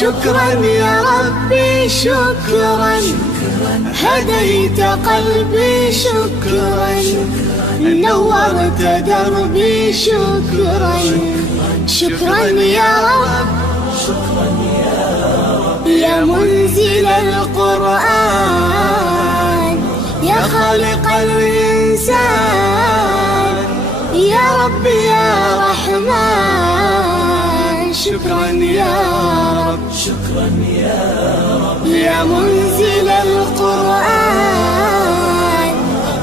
شكرا يا ربي شكرا، هديت قلبي شكرا، نورت دربي شكرا. شكرا يا رب يا منزل القرآن، يا خالق الإنسان، يا رب يا رحمن. شكرا يا رب شكرا يا رب يا منزل القرآن،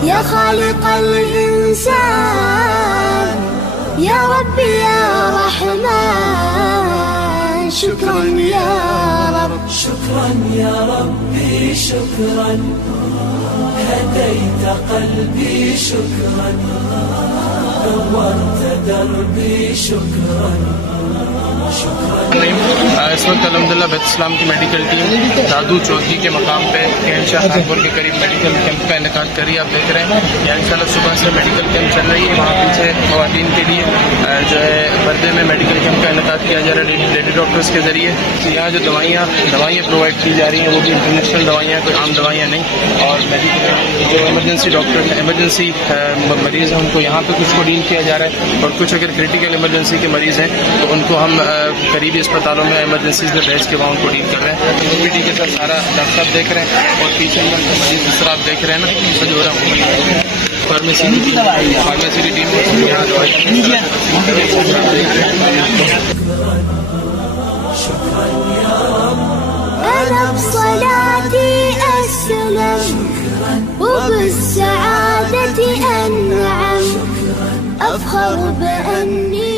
يا خالق الإنسان، يا رب يا رحمن. شكرا يا رب شكرا يا ربي شكرا، هديت قلبي شكرا، نورت دربي شكرا. इस वक्त अल्हम्दुलिल्लाह बैत इस्लाम की मेडिकल टीम दादू चौकी के मकाम पे शहंशाह खानपुर के करीब मेडिकल कैंप का इनेकाद करी। आप देख रहे हैं यहाँ इंशाल्लाह सुबह से मेडिकल कैंप चल रही है। वहाँ पीछे ख़वातीन के लिए जो है पर्दे में मेडिकल कैंप का इनेकाद किया जा रहा है लेडी डॉक्टर्स के जरिए। यहाँ जो दवाइयाँ प्रोवाइड की जा रही हैं वो भी इंटरनेशनल दवाइयाँ, कोई आम दवाइयाँ नहीं। और मेडिकल जो इमरजेंसी डॉक्टर हैं, इमरजेंसी मरीज़ हैं, उनको यहाँ पे कुछ को डील किया जा रहा है। और कुछ अगर क्रिटिकल इमरजेंसी के मरीज़ हैं तो उनको हम करीबी अस्पतालों में इमरजेंसी में भेज के वहाँ उनको डील कर रहे हैं। ओपीडी के साथ सारा डॉक्टर साहब देख रहे हैं और पीछे मरीज जिस तरह आप देख रहे हैं ना, सब हो रहा है। फार्मेसी की टीम यहाँ दवाई أنا بصلاتي أسلم وبالسعادة أنعم، أفخر بأني